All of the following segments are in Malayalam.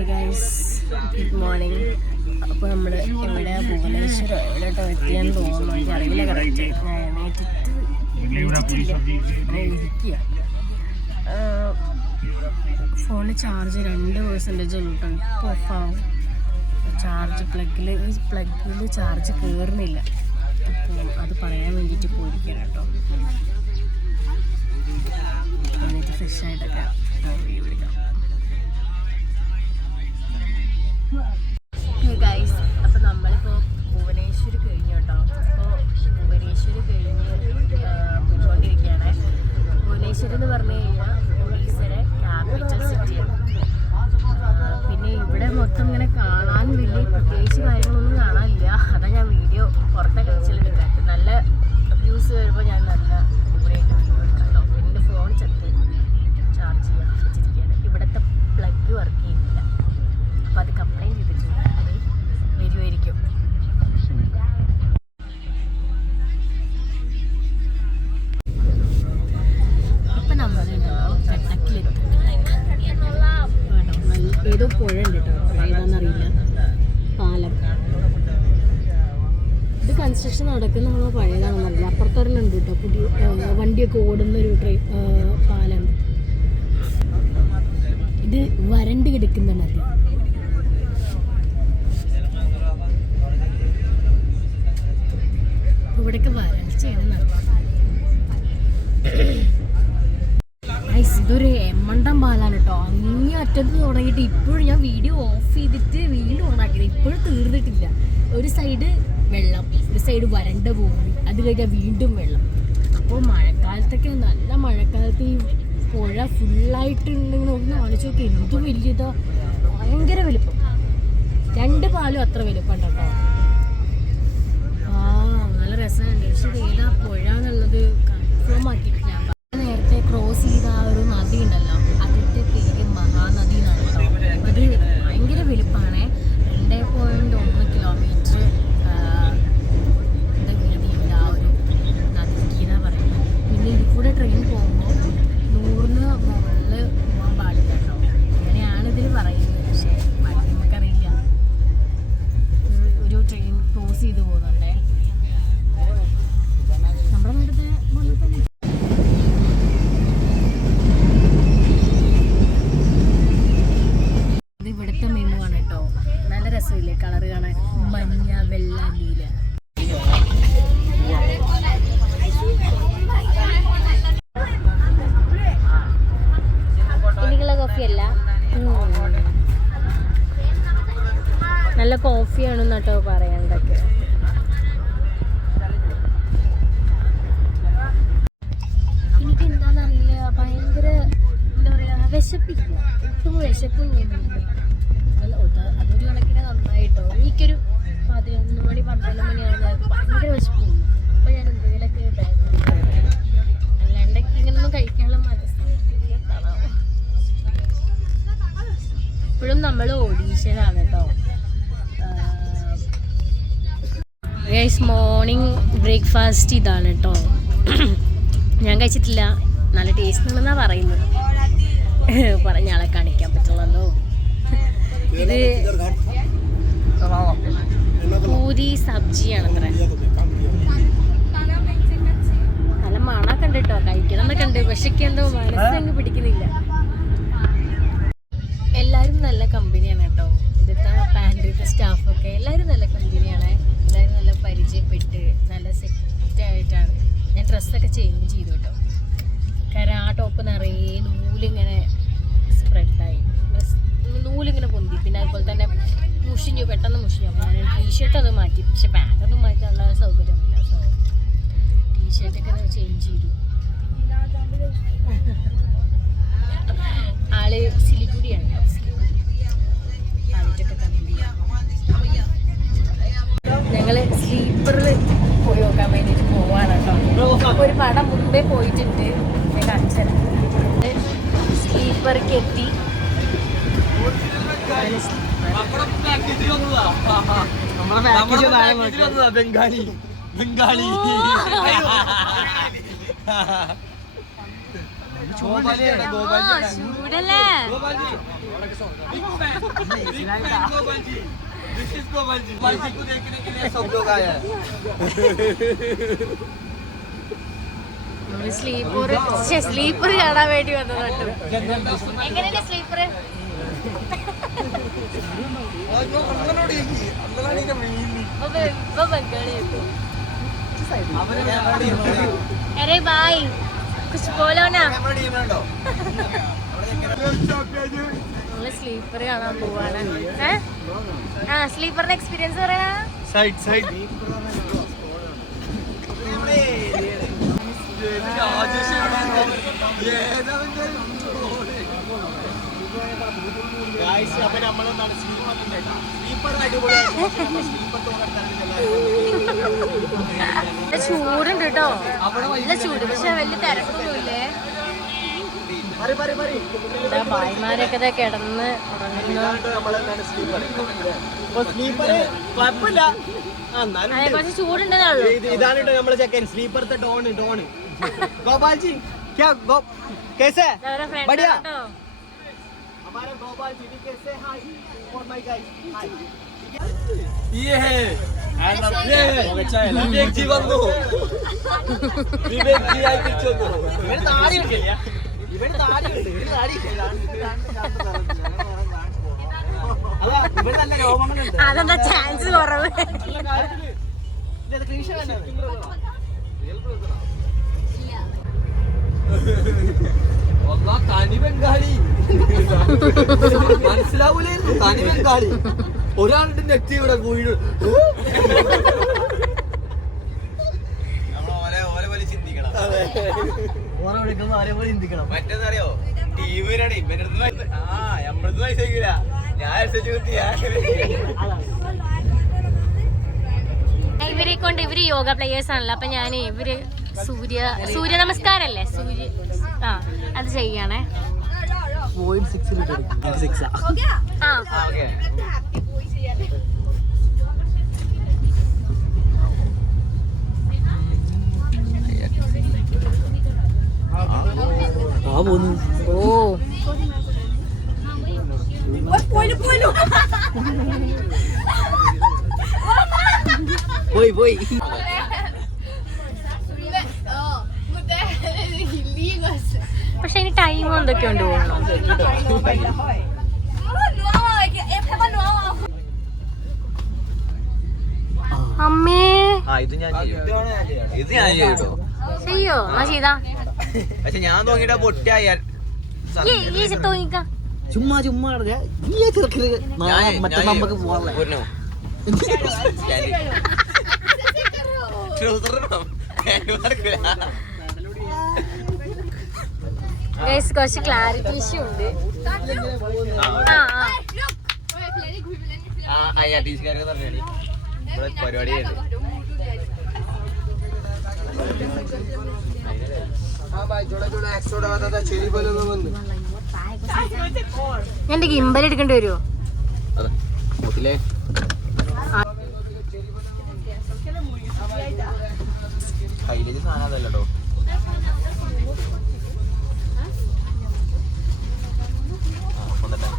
Hi guys, good morning. അപ്പോൾ നമ്മൾ ഇവിടെ ഭുവനേശ്വർ എവിടെയോട്ടോ എത്തിയെന്ന് തോന്നുന്നു. എനിക്ക് അറിയില്ല കറക്റ്റ്. ഞാൻ എണീറ്റിട്ടില്ല, അങ്ങനെ ഇരിക്കുക. ഫോണിൽ ചാർജ് 2% ഉള്ളൂ കേട്ടോ. ഇപ്പോൾ ഓഫാവും. ചാർജ് പ്ലഗിൽ ചാർജ് കയറുന്നില്ല. അപ്പോൾ അത് പറയാൻ വേണ്ടിയിട്ട് പോയിരിക്കണം കേട്ടോ. എന്നിട്ട് ഫ്രഷ് ആയിട്ടൊക്കെ വീഡിയോ എടുക്കാം. ഗൈസ്, അപ്പോൾ നമ്മളിപ്പോൾ ഭുവനേശ്വർ കഴിഞ്ഞു കേട്ടോ. അപ്പോൾ ഭുവനേശ്വർ കഴിഞ്ഞ് പോയിക്കൊണ്ടിരിക്കുകയാണ്. ഭുവനേശ്വർ എന്ന് പറഞ്ഞു കഴിഞ്ഞാൽ ഒഡീസയുടെ ക്യാപിറ്റൽ സിറ്റിയാണ്. പിന്നെ ഇവിടെ മൊത്തം ഇങ്ങനെ കാണാൻ വലിയ പ്രത്യേകിച്ച് കാര്യങ്ങളൊന്നും കാണാനില്ല. അതാണ് ഞാൻ വീഡിയോ പുറത്തെ കഴിച്ചിലെടുക്കാത്തത്. നല്ല വ്യൂസ് വരുമ്പോൾ ഞാൻ നല്ല അടിപൊളിയായിട്ട് വീഡിയോ എടുക്കാമല്ലോ. എൻ്റെ ഫോൺ ചാർജ് ചെയ്യാൻ വെച്ചിരിക്കുകയാണ്. ഇവിടുത്തെ പ്ലഗ് വർക്ക് ചെയ്യുന്നില്ല. അപ്പോൾ അത് കംപ്ലൈൻറ്റ് ചെയ്തിട്ടുണ്ട്. അത് വരുമായിരിക്കും. അപ്പം നമ്മളുണ്ടല്ലോ കട്ടക്കിലെത്തും. ഏതോ പുഴ ഉണ്ട് കേട്ടോ, ഏതാണെന്നറിയില്ല. പാലം ഇത് കൺസ്ട്രക്ഷൻ നടക്കുന്നതാണോ പഴയതാണെന്നറിയില്ല. അപ്പുറത്തൊരെണ്ണുണ്ട് കേട്ടോ, പുതിയ വണ്ടിയൊക്കെ ഓടുന്നൊരു പാലം. ഇത് വരണ്ട് കിടക്കുന്ന നദി. ഇവിടെയൊക്കെ വരൾച്ചയാണ് നടക്കുന്നത്. ഇതൊരു എമ്മണ്ടം പാലാണ് കേട്ടോ. അങ്ങേ അറ്റത്ത് തുടങ്ങിയിട്ട് ഇപ്പോഴും ഞാൻ വീഡിയോ ഓഫ് ചെയ്തിട്ട് വീണ്ടും ഓണാക്കിയത്. ഇപ്പോഴും തീർന്നിട്ടില്ല. ഒരു സൈഡ് വെള്ളം, ഒരു സൈഡ് വരണ്ട ഭൂമി, അത് കഴിഞ്ഞാൽ വീണ്ടും വെള്ളം. അപ്പോൾ മഴക്കാലത്തൊക്കെ, നല്ല മഴക്കാലത്ത് ഈ പുഴ ഫുള്ളായിട്ടുണ്ടെങ്കിൽ ഒന്ന് ആലോചിച്ച് നോക്കി. എന്ത് വലിയതാ, ഭയങ്കര വലുപ്പം. 2 പാലും അത്ര വലുപ്പം കേട്ടോ. നല്ല രസമുണ്ട്. പക്ഷെ ഇത് ഏതാ പുഴ എന്നുള്ളത് കൺഫേം ആക്കിയിട്ടില്ല. നേരത്തെ ക്രോസ് ചെയ്ത ആ ഒരു നദി ഉണ്ടല്ലോ, അതിൻ്റെ പേര് മഹാനദി എന്നാണ് കേട്ടോ. അത് ഭയങ്കര വലുപ്പമാണ്. 2.1 കിലോമീറ്റർ വീതിയുണ്ട് ആ ഒരു നദിക്ക് എന്നാണ് പറയുന്നത്. പിന്നെ ഇതിൽ കൂടെ ട്രെയിൻ പോകുമ്പോൾ 100-ന് മുകളിൽ പോകാൻ പാടില്ല കേട്ടോ. അങ്ങനെയാണ് ഇതിൽ പറയുന്നത്. പക്ഷേ നമുക്കറിയില്ല. ഒരു ട്രെയിൻ ക്രോസ് ചെയ്ത് പോകുന്നുണ്ടേ. നമ്മുടെ നാട്ടിലെ പോലെ തന്നെ ഇത് ഇവിടുത്തെ മെനു ആണ് കേട്ടോ. നല്ല രസമില്ലേ കളറ് കാണാൻ? മഞ്ഞ, വെള്ള, നീല. എനിക്കുള്ള കോഫിയല്ല, നല്ല കോഫിയാണെന്ന് കേട്ടോ പറയാണ്ടൊക്കെ. എനിക്ക് എന്താണെന്നറിയില്ല, ഭയങ്കര എന്താ പറയുക, വിശപ്പില്ല. ഒട്ടും വിശപ്പും ചെയ്യുന്നില്ല. അതൊരു കണക്കിന് നന്നായിട്ടോ. എനിക്കൊരു 11 മണി 12 മണിയാണ് ഭയങ്കര വിശപ്പ് തോന്നും. അപ്പോൾ ഞാൻ എന്തെങ്കിലുമൊക്കെ അല്ലാണ്ടൊക്കെ ഇങ്ങനൊന്നും കഴിക്കാനുള്ള മനസ്സ്. ഇപ്പോഴും നമ്മൾ ഒഡീഷയിലാണ് കേട്ടോ. മോർണിംഗ് ബ്രേക്ക്ഫാസ്റ്റ് ഇതാണ് കേട്ടോ. ഞാൻ കഴിച്ചിട്ടില്ല. നല്ല ടേസ്റ്റ് ഉണ്ടെന്നാണ് പറയുന്നത്. പറഞ്ഞ ആളെ കാണിക്കാൻ പറ്റുള്ളൂ. ഇത് പൂരി സബ്ജിയാണത്ര. നല്ല മണമൊക്കെ ഉണ്ട് കേട്ടോ, കഴിക്കണമെന്നൊക്കെ ഉണ്ട്. പക്ഷേ എന്തോ മനസ്സങ്ങ് പിടിക്കുന്നില്ല. എല്ലാവരും നല്ല കമ്പനിയാണ് കേട്ടോ. ഇവിടുത്തെ പാൻറ്റത്തെ സ്റ്റാഫൊക്കെ എല്ലാവരും നല്ല കമ്പനിയാണ്. എല്ലാവരും നല്ല പരിചയപ്പെട്ട് നല്ല സെറ്റായിട്ടാണ്. ഞാൻ ഡ്രസ്സൊക്കെ ചേഞ്ച് ചെയ്തു കേട്ടോ. കാരണം ആ ടോപ്പ് നിറയെ നൂലിങ്ങനെ സ്പ്രെഡായി, നൂലിങ്ങനെ പൊന്തി. പിന്നെ അതുപോലെ തന്നെ പെട്ടെന്ന് മുഷിഞ്ഞു. അപ്പോൾ ഞാൻ ടീഷർട്ട് അത് മാറ്റി. പക്ഷെ പാൻറ്റൊന്നും മാറ്റാനുള്ള സൗകര്യമൊന്നുമില്ല. സോ ടീഷർട്ടൊക്കെ ചേഞ്ച് ചെയ്തു. ആള് സിലിഗുഡിയാണ്. ആളിറ്റൊക്കെ കമ്പനിയാണ്. ഞങ്ങൾ സ്ലീപ്പറിൽ പോയി നോക്കാൻ വേണ്ടിയിട്ട് പോവാണ് കേട്ടോ. അപ്പോൾ ഒരു പടം മുമ്പേ പോയിട്ടുണ്ട്, ഞാൻ കാണിച്ചത്. സ്ലീപ്പർക്ക് എത്തി. ബംഗാളി ചൂടല്ലേ? സ്ലീപ്പർ കാണാൻ വേണ്ടി വന്നത് കേട്ടോ. എങ്ങനെയാണ് സ്ലീപ്പർ? अरे भाई कुछ बोलो ना. നമ്മള് സ്ലീപ്പർ കാണാൻ പോവാണ്. സ്ലീപ്പറിന്റെ എക്സ്പീരിയൻസ് പറയാ. ചൂടുണ്ട് കേട്ടോ, നല്ല ചൂട്. പക്ഷെ വലിയ തിരക്കൊന്നുമില്ലേ. ഭായിമാരൊക്കെ കിടന്ന് കുറച്ച് ചൂടുണ്ടെന്നുള്ളൂ. ഇതാണ് നമ്മളെ ചെക്കൻ സ്ലീപ്പറത്തെ ടോണ്. ഗോപാൽജി कैसे बढ़िया हमारे गोपाल जी कैसे हाय फॉर माय गाइस हाय ये है विवेक जी വന്നു വിവേക് ജി ആയി തിരിച്ചു ഇവന് താടിയുണ്ട് അതാ ഇവന് നല്ല രോമങ്ങളുണ്ട്. അതെന്താ ചാൻസ് കുറവ്? തനി ബംഗാളി മനസ്സിലാവൂലായിരുന്നു. തനി ബംഗാളി ഒരാളുടെ നെറ്റ് ഇവിടെ വീട് ചിന്തിക്കണം. മറ്റേന്നറിയോ ടീമിനാണ് നമ്മളത് പൈസ ഞാൻ ഇവരെ കൊണ്ട് ഇവര് യോഗ പ്ലേയേഴ്സ് ആണല്ലോ. അപ്പൊ ഞാൻ ഇവര് സൂര്യ നമസ്കാരല്ലേ, അത് ചെയ്യണേ. പോയി പക്ഷെ ഇനി ടൈം എന്തൊക്കെ ഉണ്ട് അമ്മേ. ഇത് ഞാൻ ചെയ്യോ എന്നാ ചെയ്താ. പക്ഷെ ഞാൻ നോക്കിട്ടാ പൊട്ടിയായി ചുമ്മാ മറ്റേ നമുക്ക് പോവാ. കുറച്ച് ക്ലാരിറ്റി ഇഷ്യൂ ഉണ്ട്. പരിപാടി എന്റെ ഗിംബൽ എടുക്കേണ്ടി വരുമോ? കയ്യിലേക്ക് സാധനം അതല്ലോ.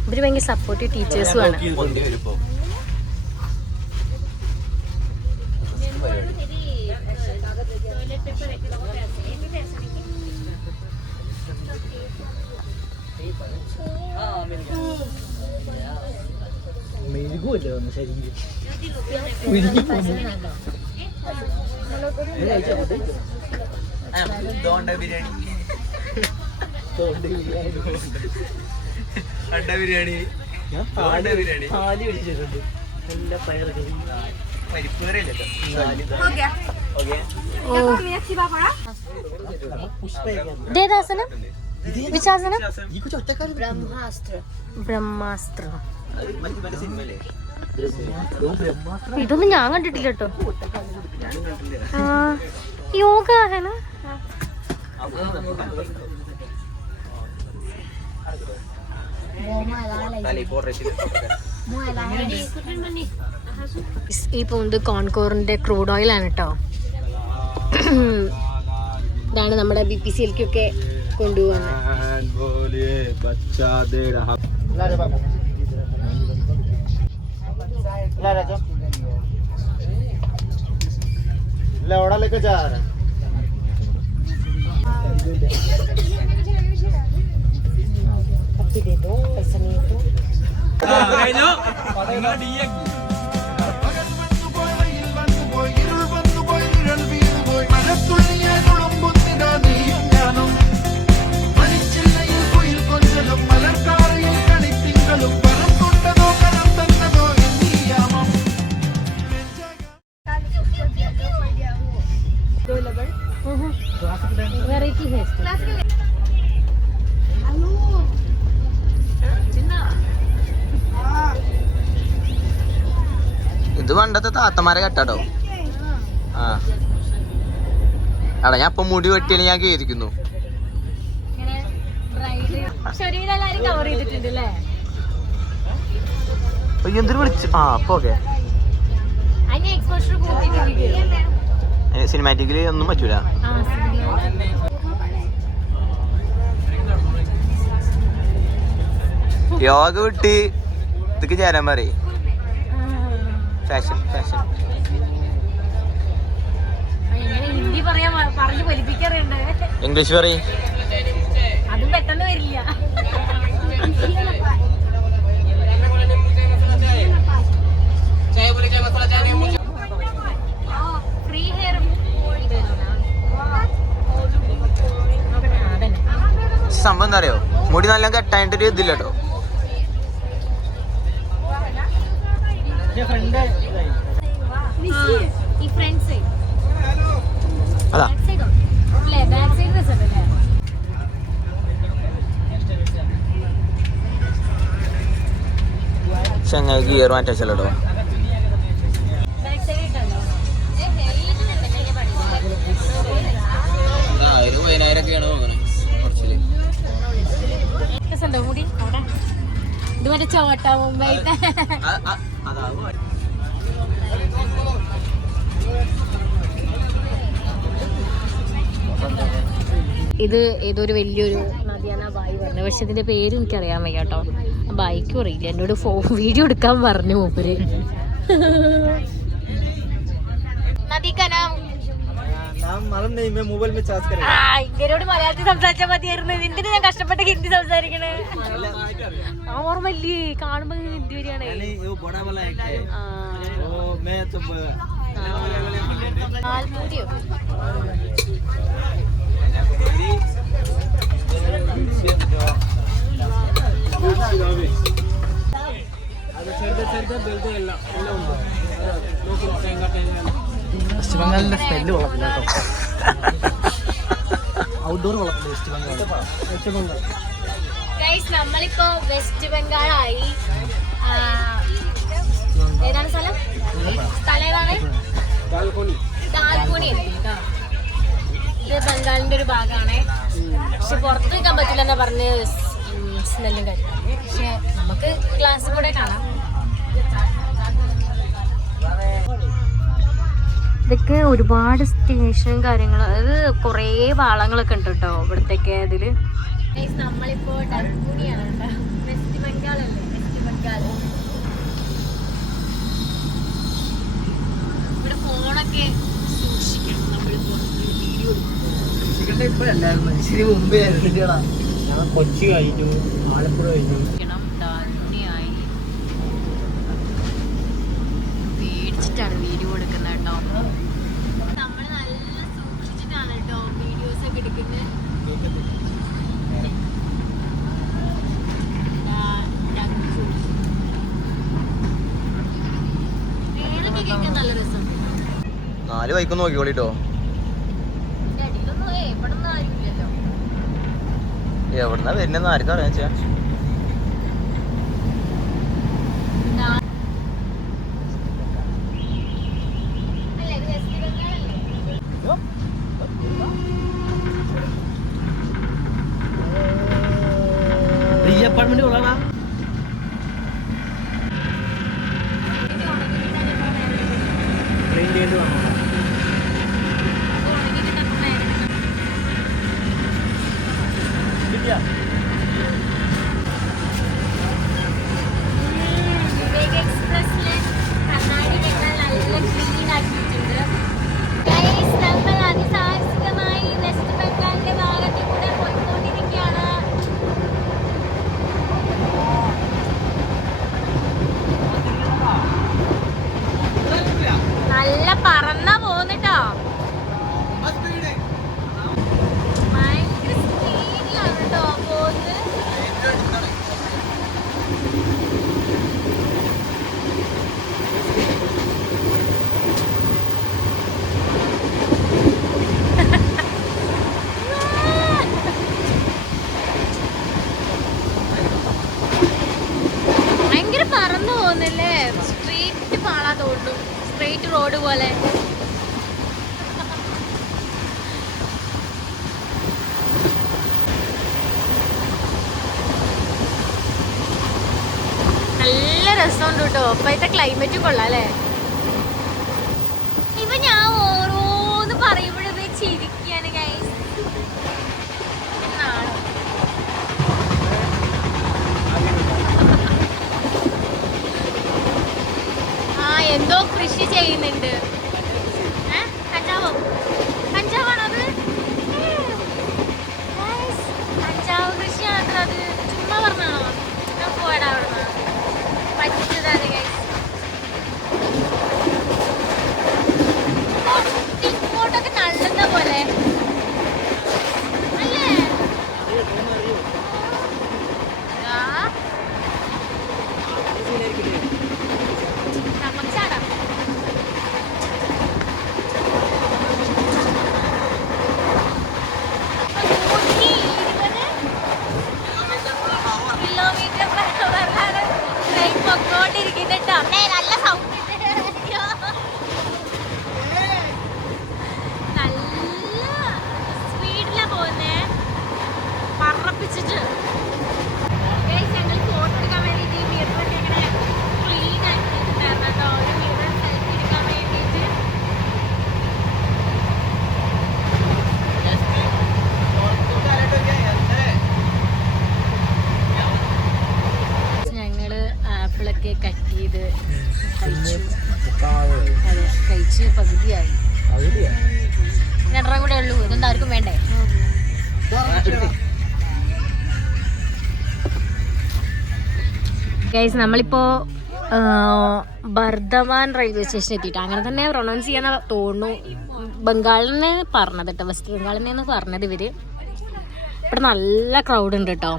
ഇവര് ഭയങ്കര സപ്പോർട്ടീവ് ടീച്ചേഴ്സും ആണ്. ബിരിയാണി ബ്രഹ്മാസ്ത്ര. ഇതൊന്നും ഞാൻ കണ്ടിട്ടില്ല കേട്ടോ. യോഗ ഈ പോകുന്നത് കോൺകോറിന്റെ ക്രൂഡ് ഓയിൽ ആണ് കേട്ടോ. ഇതാണ് നമ്മുടെ BPCLക്കൊക്കെ കൊണ്ടുപോകുന്നത്. लौड़ा लेके जा रहा है दे दो पैसा नहीं तो वेराइटी है ഇത് പണ്ടത്തെ താത്തമാരെ കെട്ടാട്ടോ. ആ എടാ ഞാൻ ഇപ്പൊ മുടി വെട്ടിയാണ് ഞാൻ കേരിക്കുന്നു. എന്തൊരു വിളിച്ചു. ആ അപ്പൊ ഓക്കെ. സിനിമാറ്റിക്കലി ഒന്നും പറ്റൂല. യോഗ വിട്ട് ഇതൊക്കെ ചേരാൻ പറയും. ഫാഷൻ ഫാഷൻ ഇംഗ്ലീഷ് പറയും. അതും പെട്ടെന്ന് വരില്ല. ഫ്രീ ഹെയർ സംഭവം എന്താ അറിയോ, മുടി നല്ല കെട്ടായിട്ടൊരു ഇതില്ല കേട്ടോ. ഈ ഫ്രണ്ട് സൈഡ് അതാ ബാക്ക് സൈഡ് രസമല്ലേ. ചങ്ങായി ഗിയർ മാറ്റാച്ചല്ലോ കേട്ടോ. ബാക്ക് സൈഡ് ഇട്ടല്ലോ. ഒരു 10,000 തോന്നുന്നു കുറച്ചില്. രസമുണ്ടോ മുടി അവിടെ? ഇത് മറ്റേ ചോട്ട മുംബൈത്തെ ഇത് ഏതൊരു വലിയൊരു നദിയാണ് ആ ബായി പറഞ്ഞത്. പക്ഷെ ഇതിന്റെ പേര് എനിക്കറിയാൻ വയ്യ കേട്ടോ. ആ ബായിക്കും അറിയില്ല. എന്നോട് വീഡിയോ എടുക്കാൻ പറഞ്ഞു മൂപ്പര്. ഇങ്ങനോട് മലയാളത്തിൽ സംസാരിച്ചാൽ മതിയായിരുന്നു. എന്തിനു ഞാൻ കഷ്ടപ്പെട്ട് ഹിന്ദി സംസാരിക്കണേ? ആ ഓർമ്മല്ലേ, കാണുമ്പോ ഹിന്ദി വരികയാണ്. ആൽമൂടിയോ വെസ്റ്റ് ബംഗാളിന്റെ സ്മെല്ല് കുഴപ്പമില്ല കേട്ടോ. ഔട്ട്ഡോർ കുഴപ്പമില്ല. വെസ്റ്റ് ബംഗാൾ ഗൈസ്, നമ്മളിപ്പോ വെസ്റ്റ് ബംഗാളായി. ഏതാണ് സ്ഥലം? സ്ഥലം ഏതാണ്? ദാൽക്കോണി എത്തി കേട്ടോ. ഇത് ബംഗാളിന്റെ ഒരു ഭാഗമാണ്. പക്ഷെ പുറത്ത് നിൽക്കാൻ പറ്റില്ല എന്നാ പറഞ്ഞ് സ്മെല്ലും കാര്യം. പക്ഷെ നമുക്ക് ക്ലാസ് കൂടെ കാണാം. ഇതൊക്കെ ഒരുപാട് സ്റ്റേഷനും കാര്യങ്ങളും, അതായത് കുറേ വാളങ്ങളൊക്കെ ഉണ്ട് കേട്ടോ ഇവിടത്തേക്ക്. അതില് നമ്മളിപ്പോ ഡൽക്കൂണിയാണ് കേട്ടോ. വെസ്റ്റ് ബംഗാൾ അല്ലേ? വെസ്റ്റ് ബംഗാൾ. ഇവിടെ ഫോണൊക്കെ സൂക്ഷിക്കണം. നമ്മളിപ്പോ വീഡിയോ ഇപ്പോഴല്ലായിരുന്നു, ഇച്ചിരി മുമ്പേ ആയിരുന്നു. ഞാൻ കൊച്ചി കഴിഞ്ഞു, ആലപ്പുഴ കഴിഞ്ഞു. ഡൽക്കൂണിയായി പേടിച്ചിട്ടാണ് വീഡിയോ എടുക്കുന്നത് കേട്ടോ. നമ്മൾ നല്ല സൂക്ഷിച്ചിട്ടാണ് കേട്ടോ വീഡിയോസ് ഒക്കെ എടുക്കുന്നത്. പേരൊക്കെ കേൾക്കാൻ നല്ല രസം. 4 ബൈക്ക് നോക്കിക്കോളിട്ടോ. അടിയിലൊന്നും ഇവിടെ ഒന്നും ആരുമില്ലല്ലോ. എവിടുന്നാ വരുന്നെന്ന് ആർക്കും അറിയാൻ വെച്ചാ. അല്ലേ ഇത് വെസ്റ്റ് ബംഗാളല്ലേ? ഈ അപ്പാർട്ട്മെന്റ് കൊള്ളാടാ. ട്രെയിൻ ചെയ്യേണ്ടി വന്നു. പറന്നു പോകുന്നല്ലേ. സ്ട്രീറ്റ് പാളാ തോന്നും, സ്ട്രേറ്റ് റോഡ് പോലെ. നല്ല രസമുണ്ട് കേട്ടോ. ഇപ്പോഴത്തെ ക്ലൈമറ്റ് കൊള്ളാം അല്ലേ. ഇപ്പൊ ഞാൻ ഓരോന്ന് പറയുമ്പോഴത് ചിരിക്കാണ് ഗൈസ്. എന്തോ കൃഷി ചെയ്യുന്നുണ്ട്. കഞ്ചാവോ? കഞ്ചാവാണോ അത്? കഞ്ചാവ് കൃഷിയാണ് അത്. ചുമ്മാ പറഞ്ഞാണോ? ഞാൻ പോയടാ അവിടെ പറ്റിച്ചതാണ് ഗൈസ്. ഇങ്ങോട്ടൊക്കെ തള്ളുന്ന പോലെ അല്ലേ? നല്ല സൗണ്ട് നല്ല സ്പീഡിലാ പോകുന്നേ, പറപ്പിച്ചിട്ട്. ഞങ്ങൾ ഫോട്ടോ എടുക്കാൻ വേണ്ടിയിട്ട് ഈ മിററൊക്കെ ഇങ്ങനെ ക്ലീൻ ആക്കിയിട്ടുണ്ടായിരുന്നു കേട്ടോ. ഒരു മിറർ സെൽഫി എടുക്കാൻ വേണ്ടിയിട്ട്. ഞങ്ങള് ആപ്പിളൊക്കെ കട്ട് ചെയ്ത് കഴിച്ചു. അതെ, കഴിച്ച് പകുതിയായി. രണ്ടെണ്ണം കൂടെ ഉള്ളൂ. ഇതൊന്നും ആർക്കും വേണ്ടേ? ഗൈസ്, നമ്മളിപ്പോ ബർധമാൻ റെയിൽവേ സ്റ്റേഷൻ എത്തിയിട്ട്, അങ്ങനെ തന്നെ പ്രൊണൗൺസ് ചെയ്യാന്ന് തോന്നുന്നു. ബംഗാളിനെ പറഞ്ഞത് കേട്ടോ, വെസ്റ്റ് ബംഗാളിനെന്ന് പറഞ്ഞത് ഇവര്. ഇവിടെ നല്ല ക്രൗഡ് ഉണ്ട് കേട്ടോ.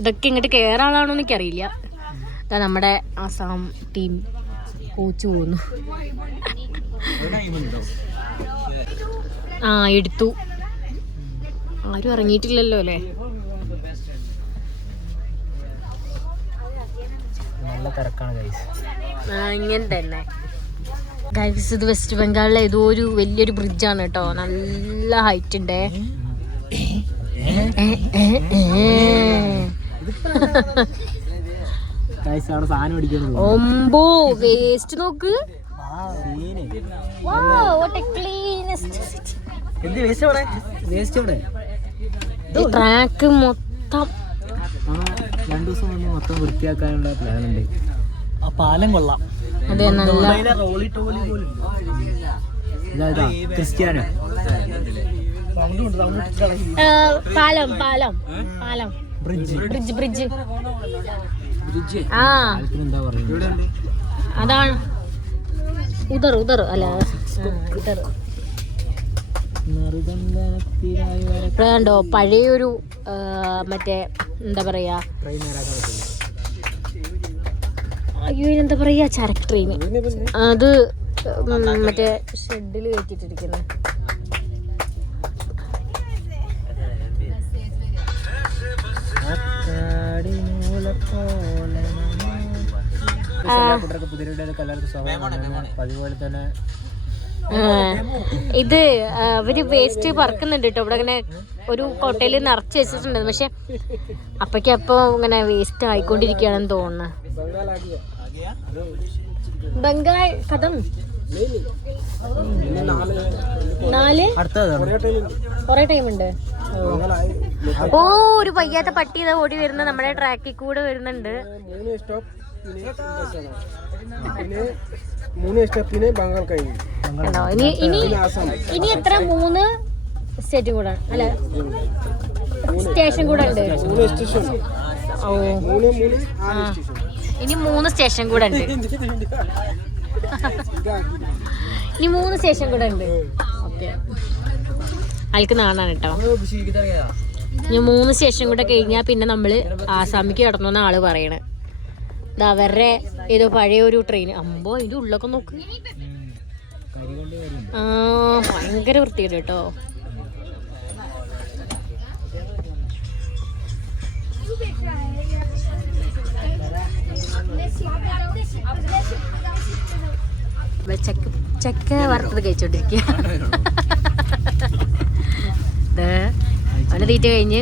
ഇതൊക്കെ ഇങ്ങോട്ട് കയറാളാണോ എനിക്കറിയില്ല. ഇതാ നമ്മുടെ ആസാം ടീം കോച്ച് പോകുന്നു. എടുത്തു. ആരും ഇറങ്ങിയിട്ടില്ലല്ലോ അല്ലേ. നല്ല തിരക്കാണ് ഗൈസ്. ഇങ്ങനെ തന്നെ ഗൈസ്. ഇത് വെസ്റ്റ് ബംഗാളിലെ ഏതോ ഒരു വലിയൊരു ബ്രിഡ്ജാണ് കേട്ടോ. നല്ല ഹൈറ്റ് ഉണ്ട്. ഒമ്പോ വേസ്റ്റ് നോക്ക്. ട്രാക്ക് മൊത്തം 2 ദിവസം മുന്നേ മൊത്തം വൃത്തിയാക്കാനുള്ള പ്ലാൻ ഉണ്ട്. ആ പാലം കൊള്ളാം. അതെ, നല്ല ക്രിസ്ത്യാനോ പാലം പാലം പാലം ബ്രിഡ്ജ് ബ്രിഡ്ജ് ബ്രിഡ്ജ്. എന്താ പറയുക? അതാണ് ഉദർ ഉദർ അല്ല ഉദർ. കണ്ടോ പഴയൊരു മറ്റേ എന്താ പറയാ, അയ്യോ എന്താ പറയാ, ചരക്ക് ട്രെയിൻ. അത് മറ്റേ ഷെഡിൽ കയറ്റിട്ടിരിക്കുന്നത്. ഇത് അവര് വേസ്റ്റ് പറക്കുന്നുണ്ട് കേട്ടോ. ഇവിടെ ഇങ്ങനെ ഒരു കൊട്ടയിൽ നിറച്ച് വെച്ചിട്ടുണ്ട്. പക്ഷെ അപ്പോ ഇങ്ങനെ വേസ്റ്റ് ആയിക്കൊണ്ടിരിക്കുകയാണെന്ന് തോന്നുന്നു. ബംഗാൾ കഥം 4 കൊറേ ടൈമുണ്ട്. ഓ, ഒരു വയ്യാത്ത പട്ടി ഇതാ ഓടി വരുന്ന നമ്മുടെ ട്രാക്കിൽ കൂടെ വരുന്നുണ്ട്. 3 സ്റ്റെപ്പിന് ബംഗാൾ കഴിഞ്ഞു. ഇനി എത്ര 3 സ്റ്റേറ്റും കൂടെ അല്ല സ്റ്റേഷൻ കൂടെ ഉണ്ട്. ഓ, ഇനി 3 സ്റ്റേഷൻ കൂടെ ഉണ്ട്. ഇനി 3 സ്റ്റേഷൻ കൂടെ ഉണ്ട്. ഓക്കെ, അയാൾക്ക് നാണാണ് കേട്ടോ. ഇനി 3 സ്റ്റേഷൻ കൂടെ കഴിഞ്ഞാൽ പിന്നെ നമ്മള് ആസാമിക്ക് കടന്നു ആള് പറയണേ. അവരുടെ ഏതോ പഴയ ഒരു ട്രെയിൻ. അമ്പോ, ഇതിന്റെ ഉള്ളൊക്കെ നോക്ക്. ഭയങ്കര വൃത്തിയുണ്ട് കേട്ടോ. ചക്ക വറുത്തത് കഴിച്ചോണ്ടിരിക്കുക. അവനെ തീറ്റ കഴിഞ്ഞ്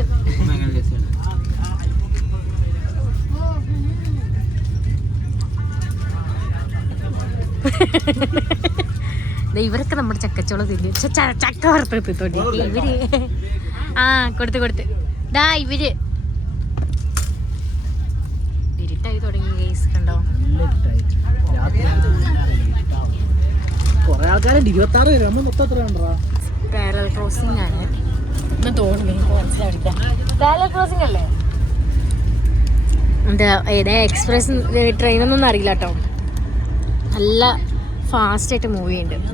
ഇവരൊക്കെ നമ്മുടെ ചക്കച്ചോളം തിരിഞ്ഞു ചക്ക വറുത്ത് തിന്നോണ്ടി ഇവര്. ആ കൊടുത്ത് ദാ ഇവര് ഇരുട്ടായി തുടങ്ങി ഗൈസ്. കണ്ടോ കൊറേ ആൾക്കാരുണ്ട്. 26 പേര്. നമ്മൾ മൊത്തം എത്ര ഉണ്ടോ? പാരൽ ക്രോസിംഗ് ആണ് എന്ന് തോന്നുന്നു. എനിക്ക് മനസ്സിലാവില്ല. പാരൽ ക്രോസിംഗ് അല്ലേ? എന്താ ഏതാ എക്സ്പ്രസ് ട്രെയിനൊന്നും അറിയില്ല കേട്ടോ. നല്ല ഫാസ്റ്റായിട്ട് മൂവ് ചെയ്യുന്നുണ്ട്.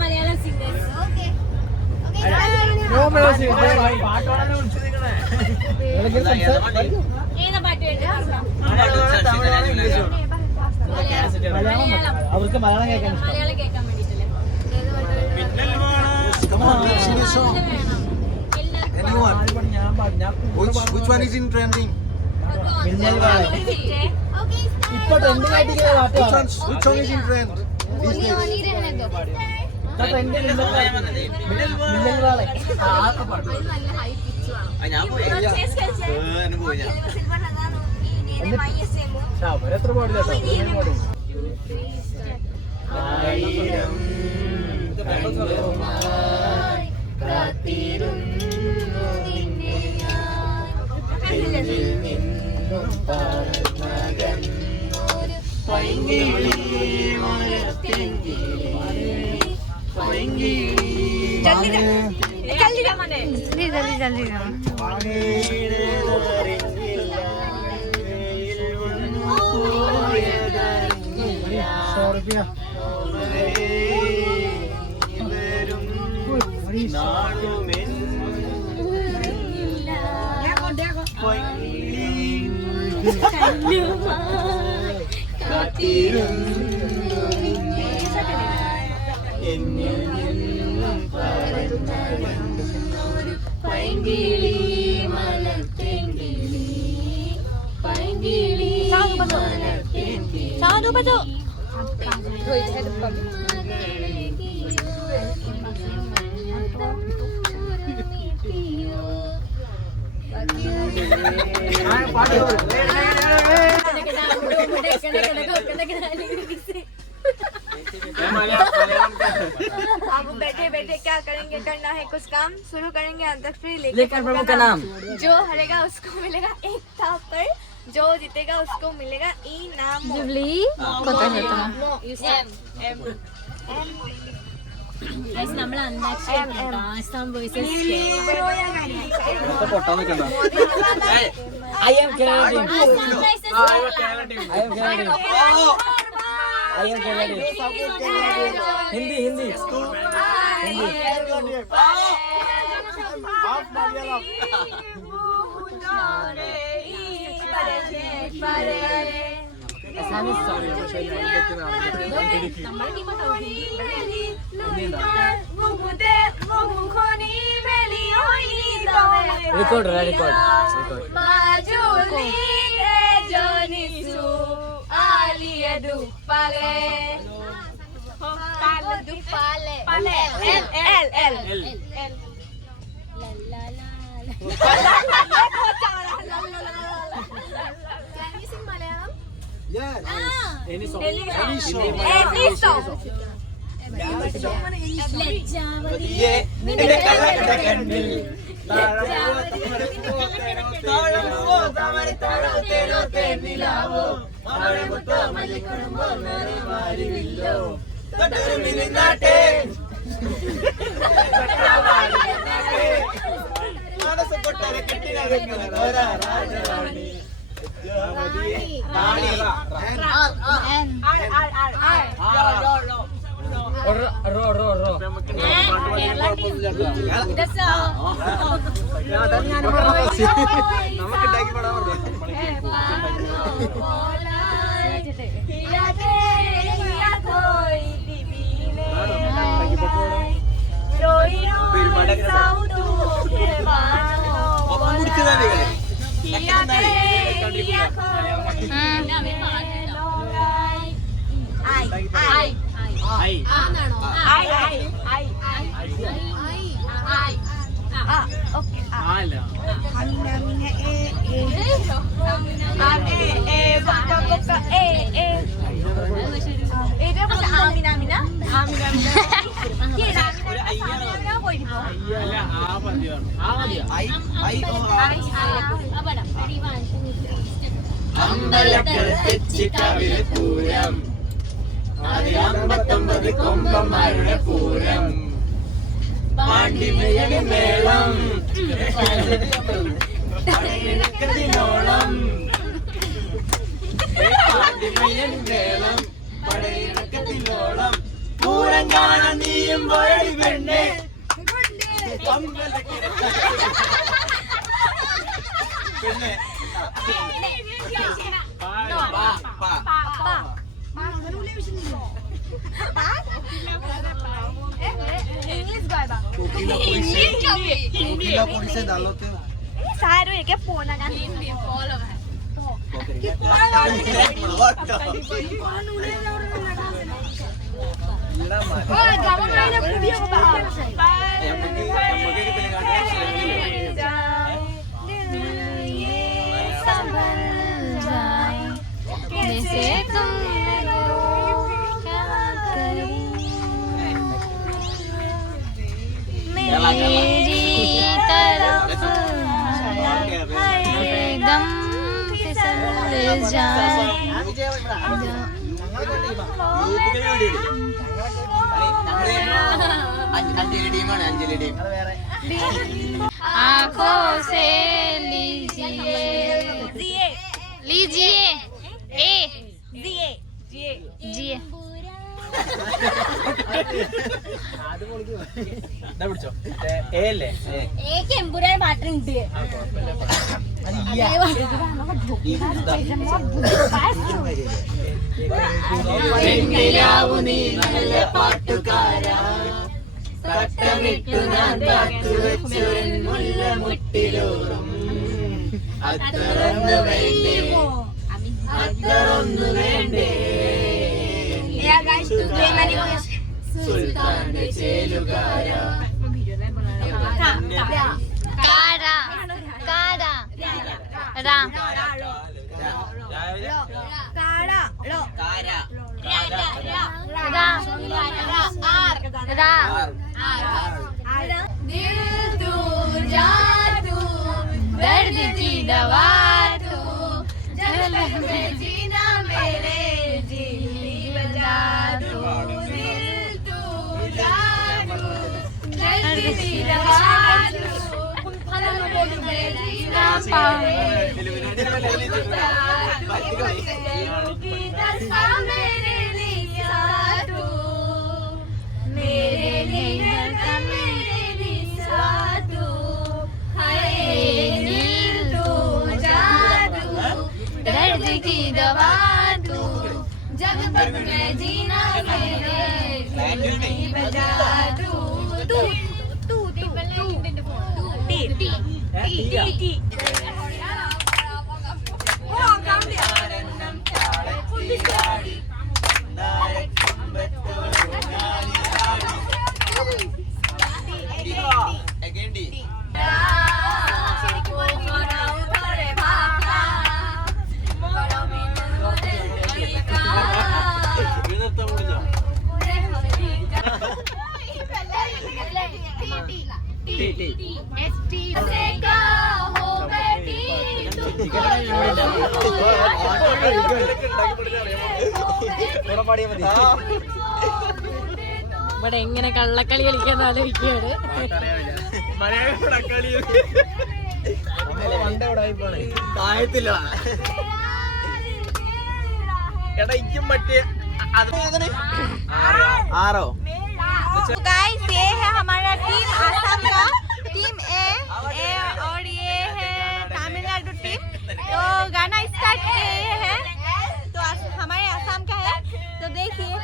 മലയാളം സിംഗേഴ്സ് അവർക്ക് മലയാളം കേൾക്കാൻ വേണ്ടിട്ടല്ലേ? Which one is in trending? ഇപ്പൊ ട്രെൻഡിങ് ആയിട്ട് പാട്ട്. Which one is in trend? അവരെത്ര പാടില്ല. अब बैठे बैठे क्या करेंगे, करना है कुछ काम, शुरू करेंगे अंताक्षरी लेकर प्रभु का नाम। जो हारेगा उसको मिलेगा एक थापड़, जो जीतेगा उसको मिलेगा इनाम। നമ്മൾ Hindi Hindi Hindi Record. Any song. നമുക്കുണ്ടാക്കി Patan Pooram 59 കൊമ്പന്മാരുടെ Pooram പാണ്ടിമയണി മേളം പടയിണക്കത്തിനോളം പാണ്ടിമയണി മേളം പടയിണക്കത്തിനോളം പൂരം കാണാൻ നീയും വഴി പെണ്ണേ പിന്നെ सारो है क्या फोन आना हिंदी फॉलो है मेरी तरफ एकदम फिसल जाए आँखों से लीजिए लीजिए ए जिए പിടിച്ചോ എ അല്ലേ എമ്പുരാൻ പാട്ടുണ്ട് നീ നല്ല പാട്ടുകാരാ തട്ടമിട്ടു ഞാൻ കാത്തുവെച്ചൊരു മുല്ലമുട്ടിലോറും അത്തറൊന്നു വേണ്ടേ അത്തറൊന്നു വേണ്ടേ സുൽത്താന്റെ ചേലുകാരാ കാരാ കാരാ റാ दर्द की दवा तू जलह में जीना मेरे दिल बजा तू दिल तू जादू दर्द की दवा तू में जीना पाए मेरे लिए तू मेरे लिए मेरे लिए तू हाय नील तू की दवा तू, जब तक मैं जीना मेरे जिंदगी बजा तू, तू तू तू टी टी टी ഇവിടെ എങ്ങനെ കള്ളക്കളി കളിക്കാൻ ആലോചിക്കുകയാണ്. താഴത്തില്ല എടാ ഇക്കും മറ്റേ ആറോ. गाइस ये है हमारा टीम आसाम का, टीम ए और ये है तमिलनाडु टीम. तो गाना स्टार्ट किए हैं तो हमारे आसाम का है तो देखिए.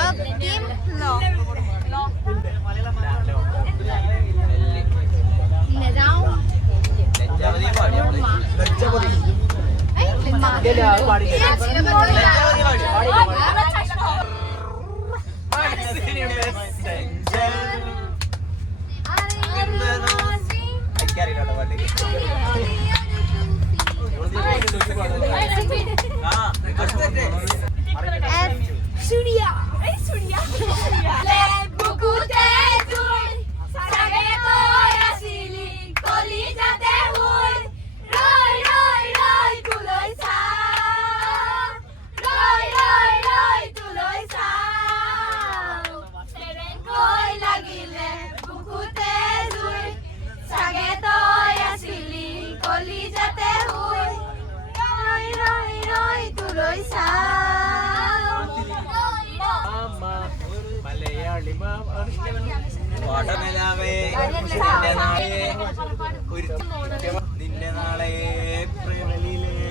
अब team low Surya. Buku tetur, sage to asili, koli jate hui, roi roi roi tuloi sa, roi roi roi tuloi sa. Seren koi lagile, buku tetur, sage to asili, koli jate hui, roi roi roi tuloi sa. നിന്റെ നാളെ പ്രേമലിയിലെ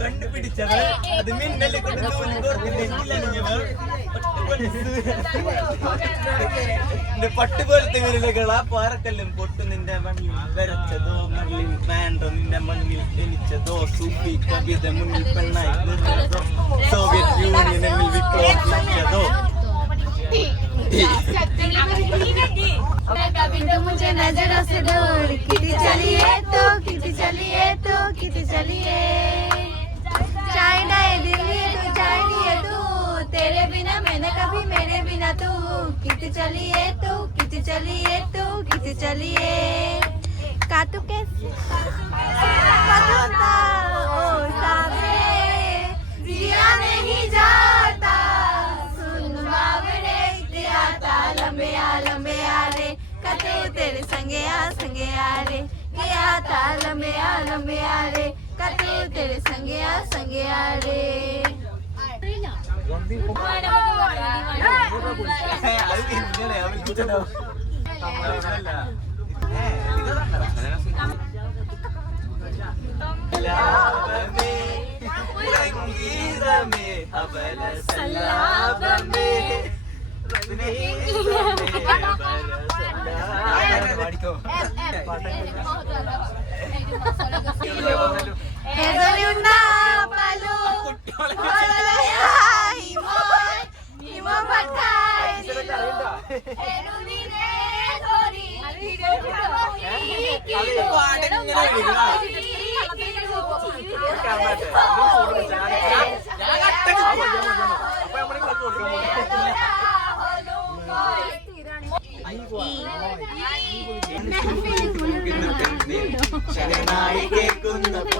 കണ്ടുപിടിച്ചവൾ അത് മിന്നല് കൊണ്ട് പട്ട് പോലത്തെ വിരലുകൾ ആ പാറക്കല്ലും പൊട്ട് നിന്റെ മണ്ണിൽ വരച്ചതോ മണ്ണിൽ പാൻഡോ നിന്റെ മണ്ണിൽ ജനിച്ചതോ സൂഫി കവിത മുന്നിൽ പെണ്ണായി നിന്നതോ സോവിയറ്റ് യൂണിയനിൽ വിപ്ലവിച്ചതോ. कभी तो मुझे नजरों से दूर किती चलिए तो किती चलिए तो किती चलिए चाइना है दिल्ली तो चाइनीए तू तेरे बिना मैंने कभी मेरे बिना तू किती चलिए तो किती चलिए तो किती चलिए कातू के पता ओ सामने जिया नहीं जाता सुन बावड़े आता लंबे आ रे कते तेरे संगे आ रे गया था लंबे आ रे कते तेरे संगे आ रे.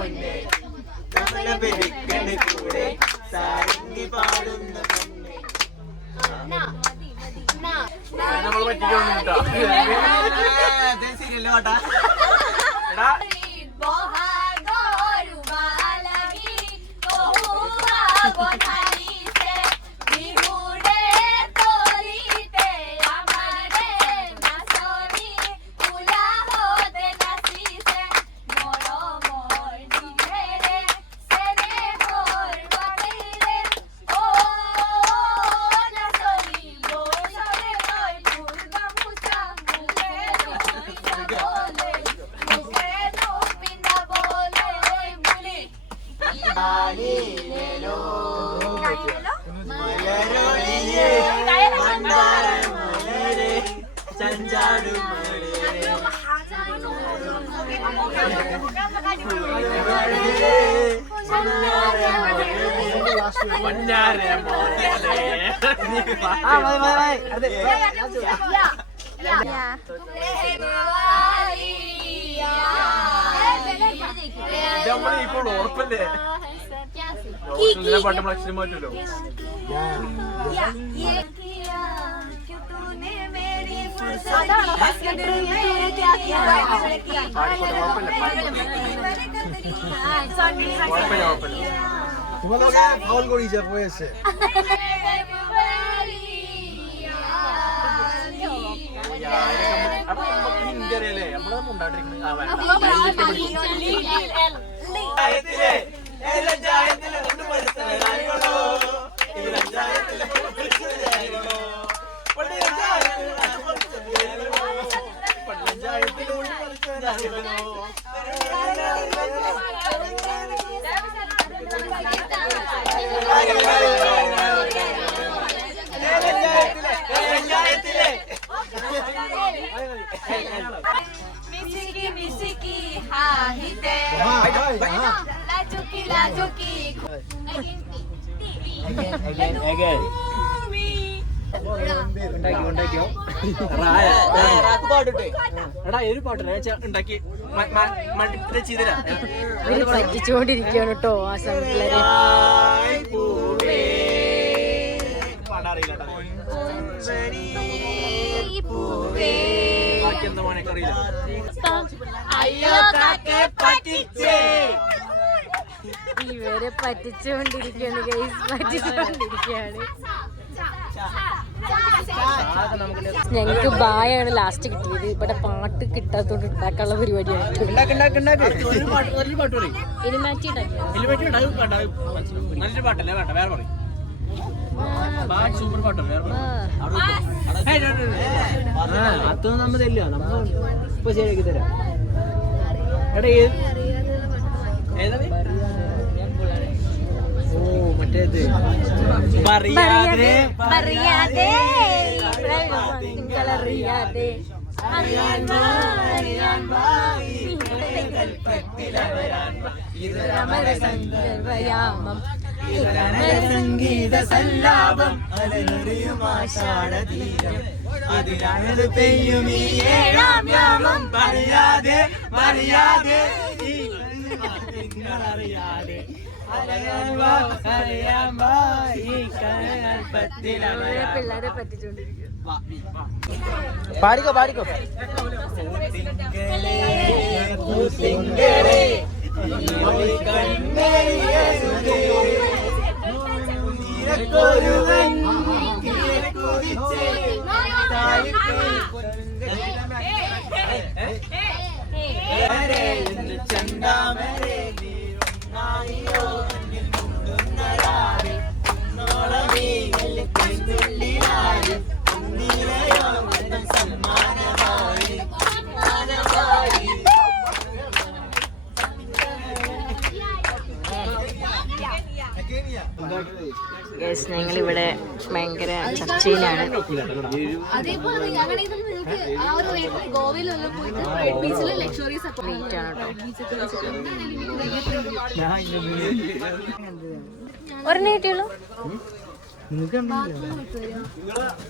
പൊന്നെ നമ്മളെ പെരുക്കണ്ട കൂടെ സാരംഗി പാടുന്ന പൊന്നെ നമ്മൾ പറ്റിക്കൊണ്ടിട്ടാ സീരിയല് പാട്ടാ ഇപ്പോൾ ഉറപ്പല്ലേ പാട്ട് അക്ഷരം മാറ്റൂലോ ফল কৰিছে কৈ আছে ഹിന്ദി അറിയല്ലേ നമ്മളൊന്നും ഉണ്ടാണ്ടിരിക്കുന്നത് എടാ ഒരു പാട്ടില്ല ഉണ്ടാക്കി ചെയ്തരാ അവര് പറ്റിച്ചുകൊണ്ടിരിക്കുകയാണ് കേട്ടോ ആ സമയത്ത് പാടാറിയില്ല ബാക്കി എന്താ മോനൊക്കെ അറിയില്ല ഇവരെ പറ്റിച്ചുകൊണ്ടിരിക്കുകയാണ് ഗൈസ് പറ്റിച്ചുകൊണ്ടിരിക്കുകയാണ് ഞങ്ങക്ക് ബായാണ് ലാസ്റ്റ് കിട്ടിയത് ഇവിടെ പാട്ട് കിട്ടാത്തോണ്ട് ഉണ്ടാക്കാനുള്ള പരിപാടിയാണ് നല്ലൊരു പാട്ടല്ലേ വേണ്ട വേറെ പറയും സൂപ്പർ പാട്ടല്ലേ അതൊന്നും നമ്മ തരില്ല നമ്മ ഇപ്പൊ ശരിയാക്കി തരാം എടാ ഏതാ ഓ മറ്റേത് അറിയാതെ സംഗീത സല്ലാപം അലനൊറിയുമാഷാഢതീരം അതിനായത് പെയ്യും ഈ ഏഴാം യാമം പറയാതെ നിങ്ങളറിയാതെ പിള്ളേരെ പറ്റിച്ചോണ്ടിരിക്കും പാടിക്കോ പാടിക്കോ ചന്താമരേ ഞങ്ങളിവിടെ ഭയങ്കര ചർച്ചയിലാണ്. അതേപോലെ അങ്ങനെയാണെങ്കിൽ നിങ്ങൾക്ക് ആ ഒരു ഗോവയിലൊന്നും പോയിട്ട് ബീച്ചിൽ ലക്ഷറീസ് ഒക്കെ റേറ്റ് ആണ് കേട്ടോ. ഒരെണ്ണേ കിട്ടിയുള്ളൂ.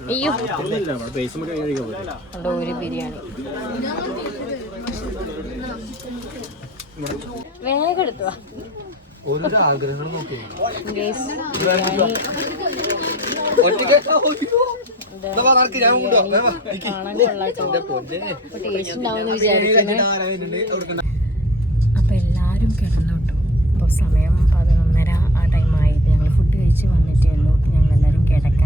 അയ്യോ ഒരു ബിരിയാണി വേഗം എടുത്തു ഓരോരോ ആഗ്രഹങ്ങൾ നോക്കി അപ്പൊ എല്ലാരും കിടന്നു കേട്ടോ. അപ്പോൾ സമയം 11:30 ആ ടൈമായി. ഞങ്ങൾ ഫുഡ് കഴിച്ച് വന്നിട്ടേ ഉള്ളൂ. ഞങ്ങൾ എല്ലാവരും കിടക്കാൻ